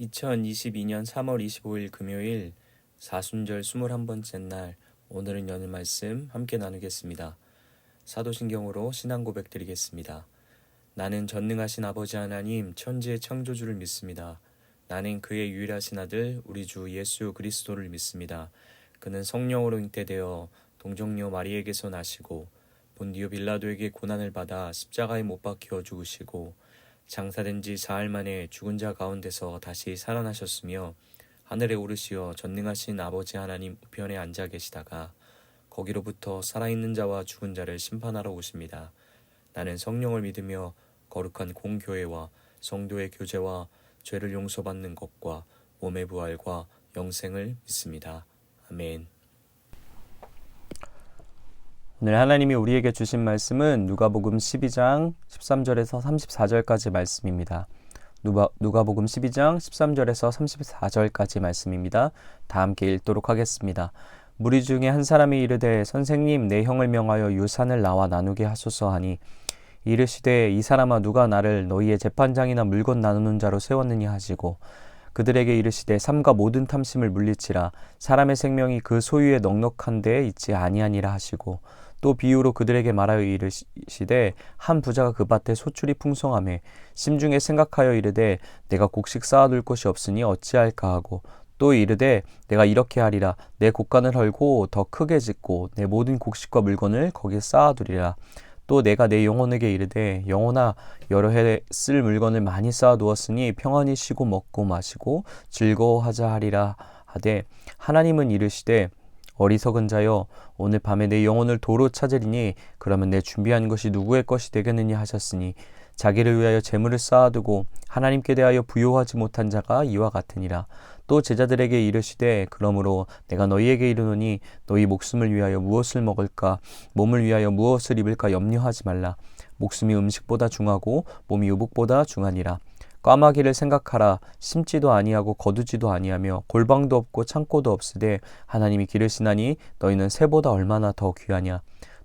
2022년 3월 25일 금요일 사순절 21번째 날, 오늘은 여는 말씀 함께 나누겠습니다. 사도신경으로 신앙 고백 드리겠습니다. 나는 전능하신 아버지 하나님 천지의 창조주를 믿습니다. 나는 그의 유일하신 아들 우리 주 예수 그리스도를 믿습니다. 그는 성령으로 잉태되어 동정녀 마리에게서 나시고 본디오 빌라도에게 고난을 받아 십자가에 못 박혀 죽으시고 장사된 지 사흘 만에 죽은 자 가운데서 다시 살아나셨으며 하늘에 오르시어 전능하신 아버지 하나님 우편에 앉아 계시다가 거기로부터 살아있는 자와 죽은 자를 심판하러 오십니다. 나는 성령을 믿으며 거룩한 공교회와 성도의 교제와 죄를 용서받는 것과 몸의 부활과 영생을 믿습니다. 아멘. 오늘 하나님이 우리에게 주신 말씀은 누가복음 12장 13절에서 34절까지 말씀입니다. 누가복음 12장 13절에서 34절까지 말씀입니다. 다 함께 읽도록 하겠습니다. 무리 중에 한 사람이 이르되 선생님 내 형을 명하여 유산을 나와 나누게 하소서 하니 이르시되 이 사람아 누가 나를 너희의 재판장이나 물건 나누는 자로 세웠느냐 하시고 그들에게 이르시되 삼가 모든 탐심을 물리치라 사람의 생명이 그 소유에 넉넉한 데에 있지 아니하니라 하시고 또 비유로 그들에게 말하여 이르시되 한 부자가 그 밭에 소출이 풍성하매 심중에 생각하여 이르되 내가 곡식 쌓아둘 곳이 없으니 어찌할까 하고 또 이르되 내가 이렇게 하리라 내 곡간을 헐고 더 크게 짓고 내 모든 곡식과 물건을 거기에 쌓아두리라. 또 내가 내 영혼에게 이르되 영혼아 여러 해 쓸 물건을 많이 쌓아두었으니 평안히 쉬고 먹고 마시고 즐거워하자 하리라 하되 하나님은 이르시되 어리석은 자여 오늘 밤에 내 영혼을 도로 찾으리니 그러면 내 준비한 것이 누구의 것이 되겠느냐 하셨으니 자기를 위하여 재물을 쌓아두고 하나님께 대하여 부요하지 못한 자가 이와 같으니라. 또 제자들에게 이르시되 그러므로 내가 너희에게 이르노니 너희 목숨을 위하여 무엇을 먹을까 몸을 위하여 무엇을 입을까 염려하지 말라. 목숨이 음식보다 중하고 몸이 의복보다 중하니라. 까마귀를 생각하라. 심지도 아니하고 거두지도 아니하며 골방도 없고 창고도 없으되 하나님이 기르시나니 너희는 새보다 얼마나 더 귀하냐.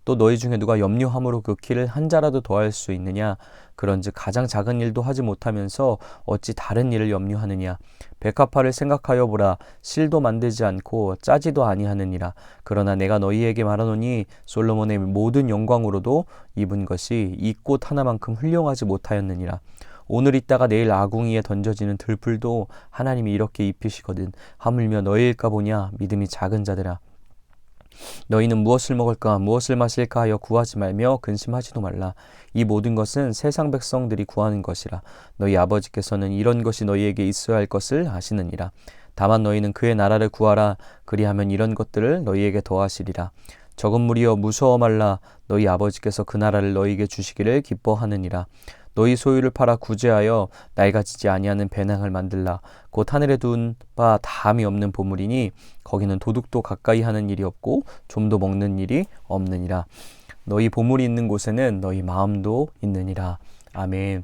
또 너희 중에 누가 염려함으로 그 키를 한 자라도 더할 수 있느냐. 그런즉 가장 작은 일도 하지 못하면서 어찌 다른 일을 염려하느냐. 백합화를 생각하여 보라. 실도 만들지 않고 짜지도 아니하느니라. 그러나 내가 너희에게 말하노니 솔로몬의 모든 영광으로도 입은 것이 이 꽃 하나만큼 훌륭하지 못하였느니라. 오늘 있다가 내일 아궁이에 던져지는 들풀도 하나님이 이렇게 입히시거든 하물며 너희일까 보냐. 믿음이 작은 자들아. 너희는 무엇을 먹을까 무엇을 마실까 하여 구하지 말며 근심하지도 말라. 이 모든 것은 세상 백성들이 구하는 것이라. 너희 아버지께서는 이런 것이 너희에게 있어야 할 것을 아시느니라. 다만 너희는 그의 나라를 구하라. 그리하면 이런 것들을 너희에게 더하시리라. 적은 무리여 무서워 말라. 너희 아버지께서 그 나라를 너희에게 주시기를 기뻐하느니라. 너희 소유를 팔아 구제하여 낡아지지 아니하는 배낭을 만들라. 곧 하늘에 둔 바 다함이 없는 보물이니 거기는 도둑도 가까이 하는 일이 없고 좀도 먹는 일이 없느니라. 너희 보물이 있는 곳에는 너희 마음도 있느니라. 아멘.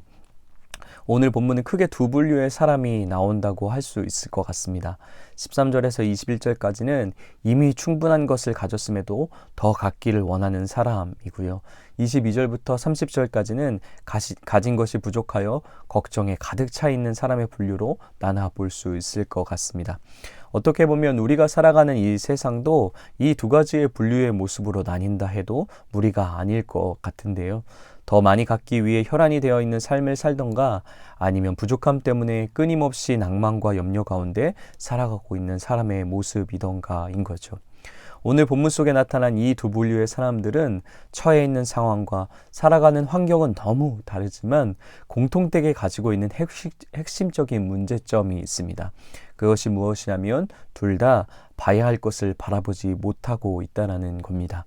오늘 본문은 크게 두 분류의 사람이 나온다고 할 수 있을 것 같습니다. 13절에서 21절까지는 이미 충분한 것을 가졌음에도 더 갖기를 원하는 사람이고요. 22절부터 30절까지는 가진 것이 부족하여 걱정에 가득 차 있는 사람의 분류로 나눠 볼 수 있을 것 같습니다. 어떻게 보면 우리가 살아가는 이 세상도 이 두 가지의 분류의 모습으로 나뉜다 해도 무리가 아닐 것 같은데요. 더 많이 갖기 위해 혈안이 되어 있는 삶을 살던가 아니면 부족함 때문에 끊임없이 낭만과 염려 가운데 살아가고 있는 사람의 모습이던가인 거죠. 오늘 본문 속에 나타난 이 두 분류의 사람들은 처해 있는 상황과 살아가는 환경은 너무 다르지만 공통되게 가지고 있는 핵심적인 문제점이 있습니다. 그것이 무엇이냐면 둘 다 봐야 할 것을 바라보지 못하고 있다는 겁니다.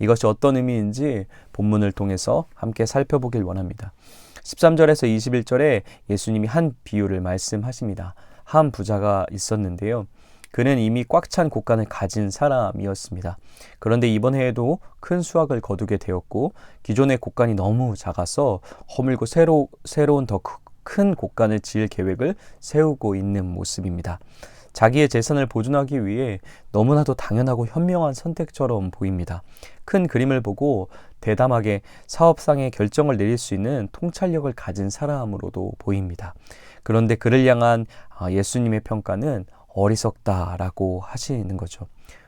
이것이 어떤 의미인지 본문을 통해서 함께 살펴보길 원합니다. 13절에서 21절에 예수님이 한 비유를 말씀하십니다. 한 부자가 있었는데요. 그는 이미 꽉 찬 곡간을 가진 사람이었습니다. 그런데 이번 해에도 큰 수확을 거두게 되었고 기존의 곡간이 너무 작아서 허물고 새로운 더 큰 곡간을 지을 계획을 세우고 있는 모습입니다. 자기의 재산을 보존하기 위해 너무나도 당연하고 현명한 선택처럼 보입니다. 큰 그림을 보고 대담하게 사업상의 결정을 내릴 수 있는 통찰력을 가진 사람으로도 보입니다. 그런데 그를 향한 예수님의 평가는 어리석다라고 하시는 거죠.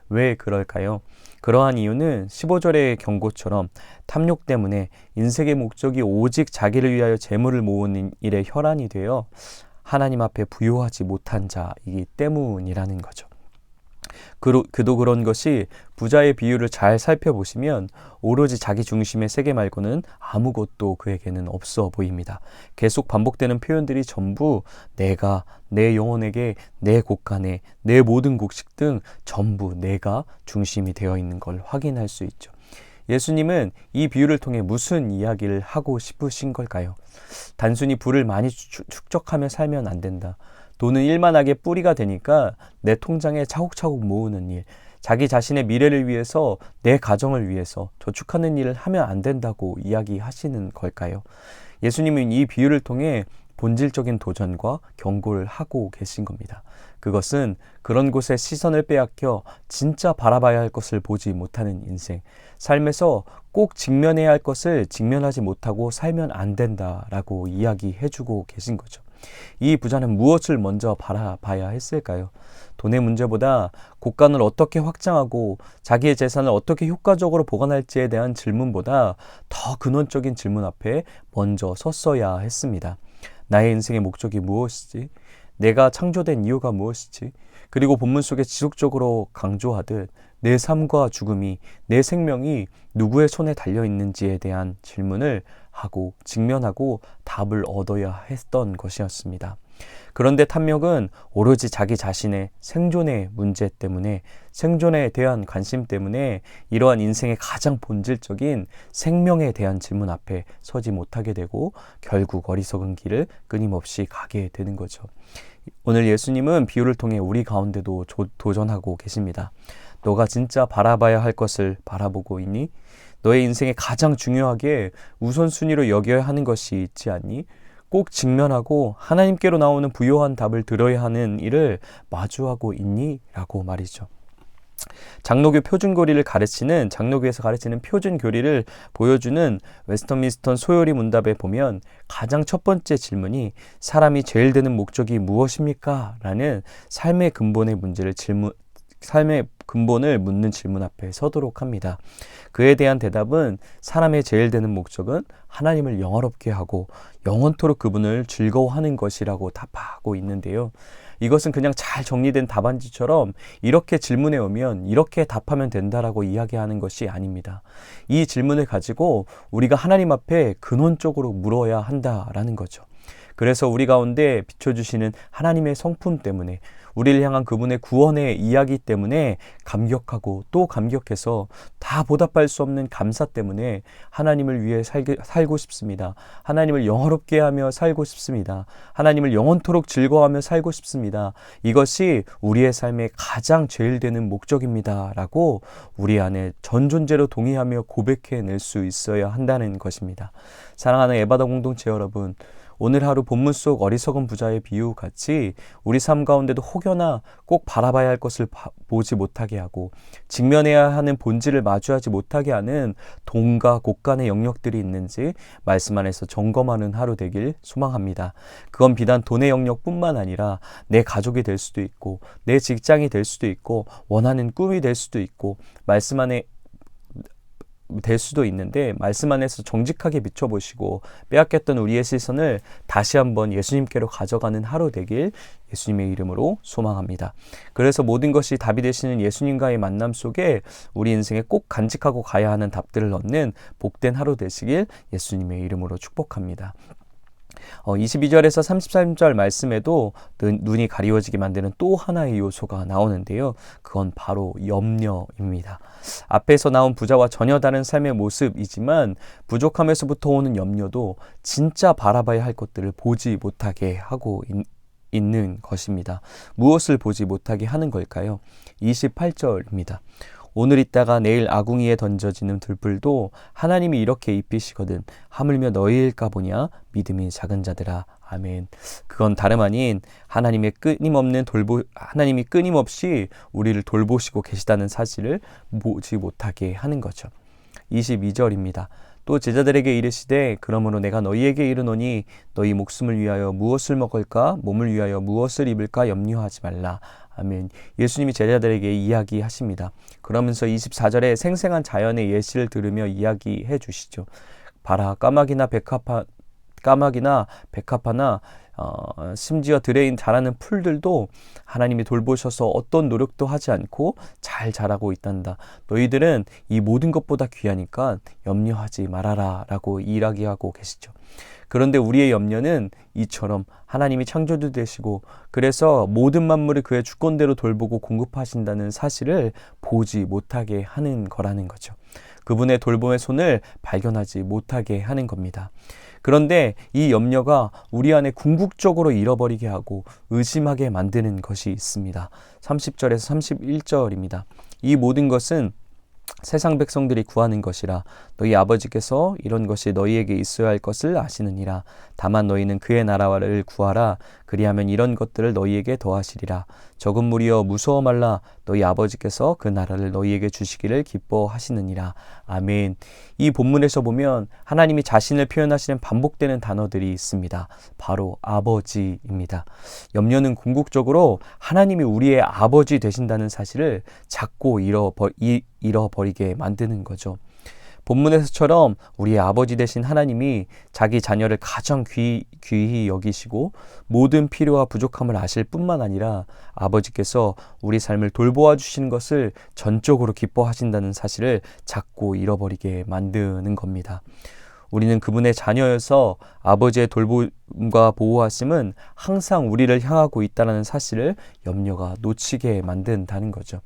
왜 그럴까요? 그러한 이유는 15절의 경고처럼 탐욕 때문에 인생의 목적이 오직 자기를 위하여 재물을 모으는 일에 혈안이 되어 하나님 앞에 부요하지 못한 자이기 때문이라는 거죠. 그도 그런 것이 부자의 비유를 잘 살펴보시면 오로지 자기 중심의 세계 말고는 아무것도 그에게는 없어 보입니다. 계속 반복되는 표현들이 전부 내가, 내 영혼에게, 내 곳간에, 내 모든 곡식 등 전부 내가 중심이 되어 있는 걸 확인할 수 있죠. 예수님은 이 비유를 통해 무슨 이야기를 하고 싶으신 걸까요? 단순히 부를 많이 축적하며 살면 안 된다. 돈은 일만하게 뿌리가 되니까 내 통장에 차곡차곡 모으는 일, 자기 자신의 미래를 위해서, 내 가정을 위해서 저축하는 일을 하면 안 된다고 이야기하시는 걸까요? 예수님은 이 비유를 통해 본질적인 도전과 경고를 하고 계신 겁니다. 그것은 그런 곳에 시선을 빼앗겨 진짜 바라봐야 할 것을 보지 못하는 인생, 삶에서 꼭 직면해야 할 것을 직면하지 못하고 살면 안 된다라고 이야기해주고 계신 거죠. 이 부자는 무엇을 먼저 바라봐야 했을까요? 돈의 문제보다 곳간을 어떻게 확장하고 자기의 재산을 어떻게 효과적으로 보관할지에 대한 질문보다 더 근원적인 질문 앞에 먼저 섰어야 했습니다. 나의 인생의 목적이 무엇이지? 내가 창조된 이유가 무엇이지? 그리고 본문 속에 지속적으로 강조하듯 내 삶과 죽음이, 내 생명이 누구의 손에 달려있는지에 대한 질문을 하고 직면하고 답을 얻어야 했던 것이었습니다. 그런데 탐욕은 오로지 자기 자신의 생존의 문제 때문에, 생존에 대한 관심 때문에 이러한 인생의 가장 본질적인 생명에 대한 질문 앞에 서지 못하게 되고 결국 어리석은 길을 끊임없이 가게 되는 거죠. 오늘 예수님은 비유를 통해 우리 가운데도 도전하고 계십니다. 너가 진짜 바라봐야 할 것을 바라보고 있니? 너의 인생에 가장 중요하게 우선순위로 여겨야 하는 것이 있지 않니? 꼭 직면하고 하나님께로 나오는 부요한 답을 들어야 하는 일을 마주하고 있니? 라고 말이죠. 장로교 표준교리를 가르치는, 장로교에서 가르치는 표준교리를 보여주는 웨스터민스터 소요리 문답에 보면 가장 첫 번째 질문이 사람이 제일 되는 목적이 무엇입니까? 라는 삶의 근본의 문제를 삶의 근본을 묻는 질문 앞에 서도록 합니다. 그에 대한 대답은 사람의 제일 되는 목적은 하나님을 영화롭게 하고 영원토록 그분을 즐거워하는 것이라고 답하고 있는데요. 이것은 그냥 잘 정리된 답안지처럼 이렇게 질문해 오면 이렇게 답하면 된다라고 이야기하는 것이 아닙니다. 이 질문을 가지고 우리가 하나님 앞에 근원적으로 물어야 한다라는 거죠. 그래서 우리 가운데 비춰주시는 하나님의 성품 때문에, 우리를 향한 그분의 구원의 이야기 때문에 감격하고 또 감격해서 다 보답할 수 없는 감사 때문에 하나님을 위해 살고 싶습니다. 하나님을 영화롭게 하며 살고 싶습니다. 하나님을 영원토록 즐거워하며 살고 싶습니다. 이것이 우리의 삶의 가장 제일 되는 목적입니다. 라고 우리 안에 전 존재로 동의하며 고백해낼 수 있어야 한다는 것입니다. 사랑하는 에바다 공동체 여러분, 오늘 하루 본문 속 어리석은 부자의 비유 같이 우리 삶 가운데도 혹여나 꼭 바라봐야 할 것을 보지 못하게 하고 직면해야 하는 본질을 마주하지 못하게 하는 돈과 곳간의 영역들이 있는지 말씀 안에서 점검하는 하루 되길 소망합니다. 그건 비단 돈의 영역뿐만 아니라 내 가족이 될 수도 있고 내 직장이 될 수도 있고 원하는 꿈이 될 수도 있고 말씀 안에 될 수도 있는데 말씀 안에서 정직하게 비춰보시고 빼앗겼던 우리의 시선을 다시 한번 예수님께로 가져가는 하루 되길 예수님의 이름으로 소망합니다. 그래서 모든 것이 답이 되시는 예수님과의 만남 속에 우리 인생에 꼭 간직하고 가야 하는 답들을 얻는 복된 하루 되시길 예수님의 이름으로 축복합니다. 22절에서 33절 말씀에도 눈이 가리워지게 만드는 또 하나의 요소가 나오는데요. 그건 바로 염려입니다. 앞에서 나온 부자와 전혀 다른 삶의 모습이지만 부족함에서부터 오는 염려도 진짜 바라봐야 할 것들을 보지 못하게 하고 있는 것입니다. 무엇을 보지 못하게 하는 걸까요? 28절입니다. 오늘 있다가 내일 아궁이에 던져지는 들불도 하나님이 이렇게 입히시거든 하물며 너희일까 보냐 믿음이 작은 자들아 아멘. 그건 다름 아닌 하나님이 끊임없이 우리를 돌보시고 계시다는 사실을 보지 못하게 하는 거죠. 22절입니다. 또 제자들에게 이르시되 그러므로 내가 너희에게 이르노니 너희 목숨을 위하여 무엇을 먹을까 몸을 위하여 무엇을 입을까 염려하지 말라. 아멘. 예수님이 제자들에게 이야기하십니다. 그러면서 24절에 생생한 자연의 예시를 들으며 이야기해 주시죠. 봐라, 까마귀나 백합화나 심지어 들에 자라는 풀들도 하나님이 돌보셔서 어떤 노력도 하지 않고 잘 자라고 있단다. 너희들은 이 모든 것보다 귀하니까 염려하지 말아라 라고 이야기하고 계시죠. 그런데 우리의 염려는 이처럼 하나님이 창조주 되시고 그래서 모든 만물을 그의 주권대로 돌보고 공급하신다는 사실을 보지 못하게 하는 거라는 거죠. 그분의 돌봄의 손을 발견하지 못하게 하는 겁니다. 그런데 이 염려가 우리 안에 궁극적으로 잃어버리게 하고 의심하게 만드는 것이 있습니다. 30절에서 31절입니다. 이 모든 것은 세상 백성들이 구하는 것이라 너희 아버지께서 이런 것이 너희에게 있어야 할 것을 아시느니라. 다만 너희는 그의 나라를 구하라. 그리하면 이런 것들을 너희에게 더하시리라. 적은 무리여 무서워 말라. 너희 아버지께서 그 나라를 너희에게 주시기를 기뻐하시느니라. 아멘. 이 본문에서 보면 하나님이 자신을 표현하시는 반복되는 단어들이 있습니다. 바로 아버지입니다. 염려는 궁극적으로 하나님이 우리의 아버지 되신다는 사실을 자꾸 잃어버리게 만드는 거죠. 본문에서처럼 우리의 아버지 되신 하나님이 자기 자녀를 가장 귀히 여기시고 모든 필요와 부족함을 아실 뿐만 아니라 아버지께서 우리 삶을 돌보아 주시는 것을 전적으로 기뻐하신다는 사실을 자꾸 잃어버리게 만드는 겁니다. 우리는 그분의 자녀여서 아버지의 돌봄과 보호하심은 항상 우리를 향하고 있다는 사실을 염려가 놓치게 만든다는 거죠.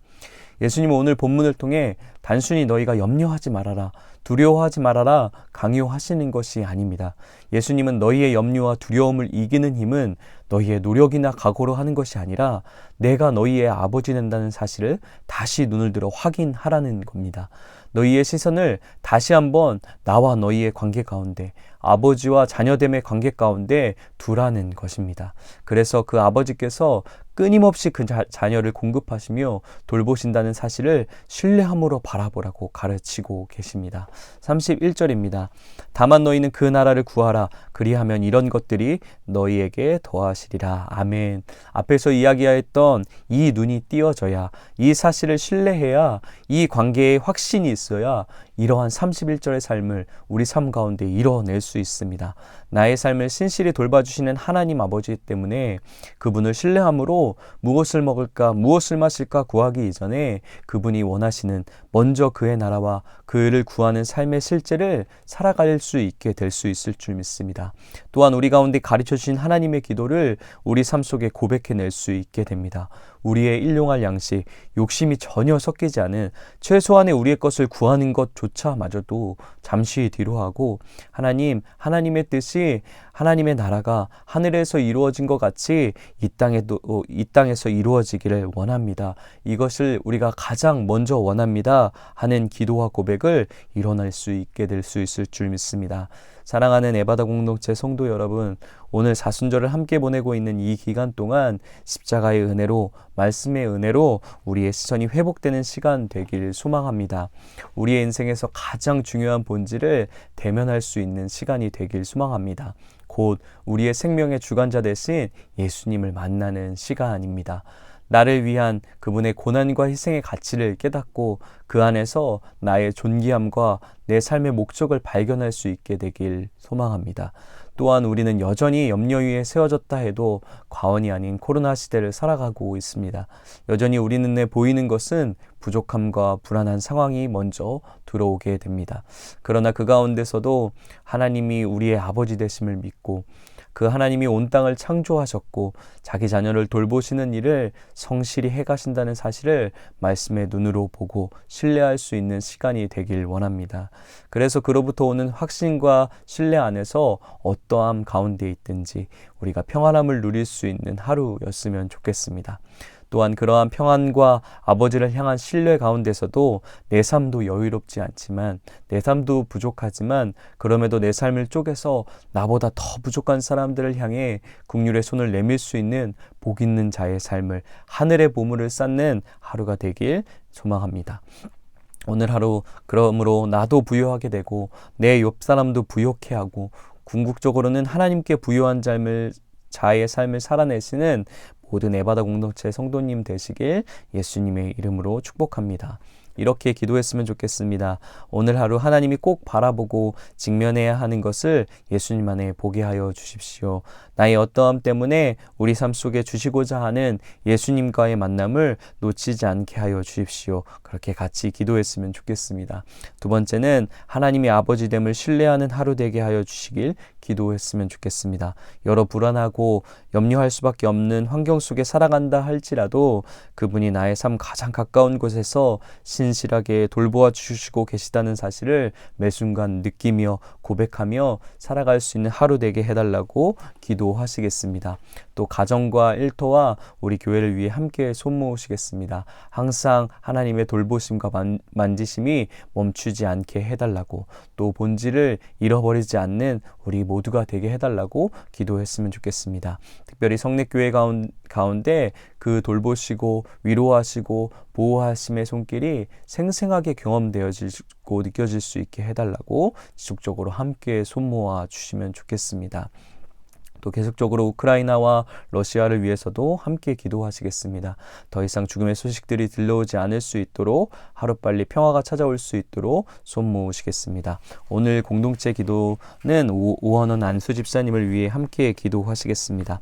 예수님은 오늘 본문을 통해 단순히 너희가 염려하지 말아라, 두려워하지 말아라 강요하시는 것이 아닙니다. 예수님은 너희의 염려와 두려움을 이기는 힘은 너희의 노력이나 각오로 하는 것이 아니라 내가 너희의 아버지 된다는 사실을 다시 눈을 들어 확인하라는 겁니다. 너희의 시선을 다시 한번 나와 너희의 관계 가운데, 아버지와 자녀됨의 관계 가운데 두라는 것입니다. 그래서 그 아버지께서 끊임없이 그 자녀를 공급하시며 돌보신다는 사실을 신뢰함으로 바라보라고 가르치고 계십니다. 31절입니다. 다만 너희는 그 나라를 구하라. 그리하면 이런 것들이 너희에게 더하시리라. 아멘. 앞에서 이야기하였던 이 눈이 띄어져야, 이 사실을 신뢰해야, 이 관계에 확신이 있어야 이러한 31절의 삶을 우리 삶 가운데 이뤄낼 수 있습니다. 나의 삶을 신실히 돌봐주시는 하나님 아버지 때문에 그분을 신뢰함으로 무엇을 먹을까, 무엇을 마실까 구하기 이전에 그분이 원하시는 먼저 그의 나라와 그를 구하는 삶의 실제를 살아갈 수 있게 될 수 있을 줄 믿습니다. 또한 우리 가운데 가르쳐주신 하나님의 기도를 우리 삶 속에 고백해낼 수 있게 됩니다. 우리의 일용할 양식, 욕심이 전혀 섞이지 않은 최소한의 우리의 것을 구하는 것조차마저도 잠시 뒤로 하고 하나님의 뜻이, 하나님의 나라가 하늘에서 이루어진 것 같이 이 땅에서 이루어지기를 원합니다. 이것을 우리가 가장 먼저 원합니다 하는 기도와 고백을 이뤄낼 수 있게 될 수 있을 줄 믿습니다. 사랑하는 에바다 공동체 성도 여러분, 오늘 사순절을 함께 보내고 있는 이 기간 동안 십자가의 은혜로, 말씀의 은혜로 우리의 시선이 회복되는 시간 되길 소망합니다. 우리의 인생에서 가장 중요한 본질을 대면할 수 있는 시간이 되길 소망합니다. 곧 우리의 생명의 주관자 되신 예수님을 만나는 시간입니다. 나를 위한 그분의 고난과 희생의 가치를 깨닫고 그 안에서 나의 존귀함과 내 삶의 목적을 발견할 수 있게 되길 소망합니다. 또한 우리는 여전히 염려 위에 세워졌다 해도 과언이 아닌 코로나 시대를 살아가고 있습니다. 여전히 우리 눈에 보이는 것은 부족함과 불안한 상황이 먼저 들어오게 됩니다. 그러나 그 가운데서도 하나님이 우리의 아버지 되심을 믿고 그 하나님이 온 땅을 창조하셨고 자기 자녀를 돌보시는 일을 성실히 해가신다는 사실을 말씀의 눈으로 보고 신뢰할 수 있는 시간이 되길 원합니다. 그래서 그로부터 오는 확신과 신뢰 안에서 어떠함 가운데 있든지 우리가 평안함을 누릴 수 있는 하루였으면 좋겠습니다. 또한 그러한 평안과 아버지를 향한 신뢰 가운데서도 내 삶도 여유롭지 않지만, 내 삶도 부족하지만, 그럼에도 내 삶을 쪼개서 나보다 더 부족한 사람들을 향해 긍휼의 손을 내밀 수 있는 복 있는 자의 삶을, 하늘의 보물을 쌓는 하루가 되길 소망합니다. 오늘 하루 그러므로 나도 부유하게 되고 내 옆 사람도 부유케 하고 궁극적으로는 하나님께 부유한 자의 삶을 살아내시는 모든 에바다 공동체 성도님 되시길 예수님의 이름으로 축복합니다. 이렇게 기도했으면 좋겠습니다. 오늘 하루 하나님이 꼭 바라보고 직면해야 하는 것을 예수님 안에 보게 하여 주십시오. 나의 어떠함 때문에 우리 삶 속에 주시고자 하는 예수님과의 만남을 놓치지 않게 하여 주십시오. 그렇게 같이 기도했으면 좋겠습니다. 두 번째는 하나님의 아버지됨을 신뢰하는 하루 되게 하여 주시길 기도했으면 좋겠습니다. 여러 불안하고 염려할 수밖에 없는 환경 속에 살아간다 할지라도 그분이 나의 삶 가장 가까운 곳에서 신실하게 돌보아 주시고 계시다는 사실을 매 순간 느끼며 고백하며 살아갈 수 있는 하루 되게 해달라고 기도하시겠습니다. 또 가정과 일터와 우리 교회를 위해 함께 손모으시겠습니다. 항상 하나님의 돌보심과 만지심이 멈추지 않게 해달라고, 또 본질을 잃어버리지 않는 우리 모두가 되게 해달라고 기도했으면 좋겠습니다. 특별히 성례교회 가운데 그 돌보시고 위로하시고 보호하심의 손길이 생생하게 경험되어지고 느껴질 수 있게 해달라고 지속적으로 함께 손모아 주시면 좋겠습니다. 또 계속적으로 우크라이나와 러시아를 위해서도 함께 기도하시겠습니다. 더 이상 죽음의 소식들이 들려오지 않을 수 있도록, 하루빨리 평화가 찾아올 수 있도록 손모으시겠습니다. 오늘 공동체 기도는 오원원 안수 집사님을 위해 함께 기도하시겠습니다.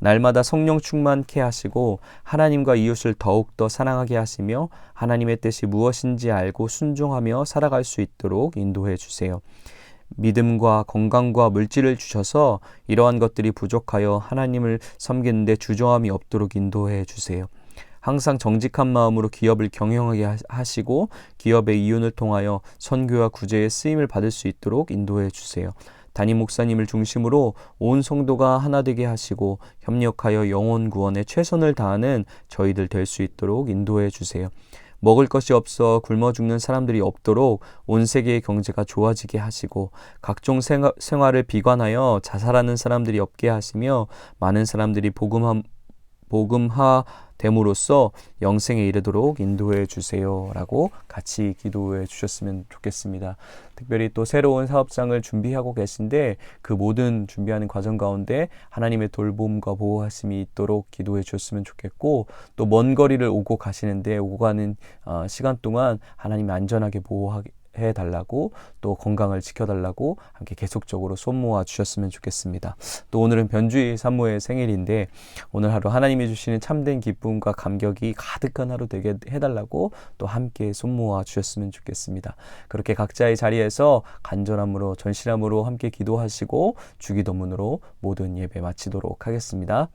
날마다 성령 충만케 하시고 하나님과 이웃을 더욱더 사랑하게 하시며 하나님의 뜻이 무엇인지 알고 순종하며 살아갈 수 있도록 인도해 주세요. 믿음과 건강과 물질을 주셔서 이러한 것들이 부족하여 하나님을 섬기는 데 주저함이 없도록 인도해 주세요. 항상 정직한 마음으로 기업을 경영하게 하시고 기업의 이윤을 통하여 선교와 구제의 쓰임을 받을 수 있도록 인도해 주세요. 담임 목사님을 중심으로 온 성도가 하나 되게 하시고 협력하여 영혼 구원에 최선을 다하는 저희들 될 수 있도록 인도해 주세요. 먹을 것이 없어 굶어 죽는 사람들이 없도록 온 세계의 경제가 좋아지게 하시고 각종 생활을 비관하여 자살하는 사람들이 없게 하시며 많은 사람들이 복음화됨으로써 영생에 이르도록 인도해 주세요 라고 같이 기도해 주셨으면 좋겠습니다. 특별히 또 새로운 사업장을 준비하고 계신데 그 모든 준비하는 과정 가운데 하나님의 돌봄과 보호하심이 있도록 기도해 주셨으면 좋겠고, 또 먼 거리를 오고 가는 시간 동안 하나님이 안전하게 해달라고, 또 건강을 지켜달라고 함께 계속적으로 손모아 주셨으면 좋겠습니다. 또 오늘은 변주희 산모의 생일인데 오늘 하루 하나님이 주시는 참된 기쁨과 감격이 가득한 하루 되게 해달라고 또 함께 손모아 주셨으면 좋겠습니다. 그렇게 각자의 자리에서 간절함으로 전실함으로 함께 기도하시고 주기도문으로 모든 예배 마치도록 하겠습니다.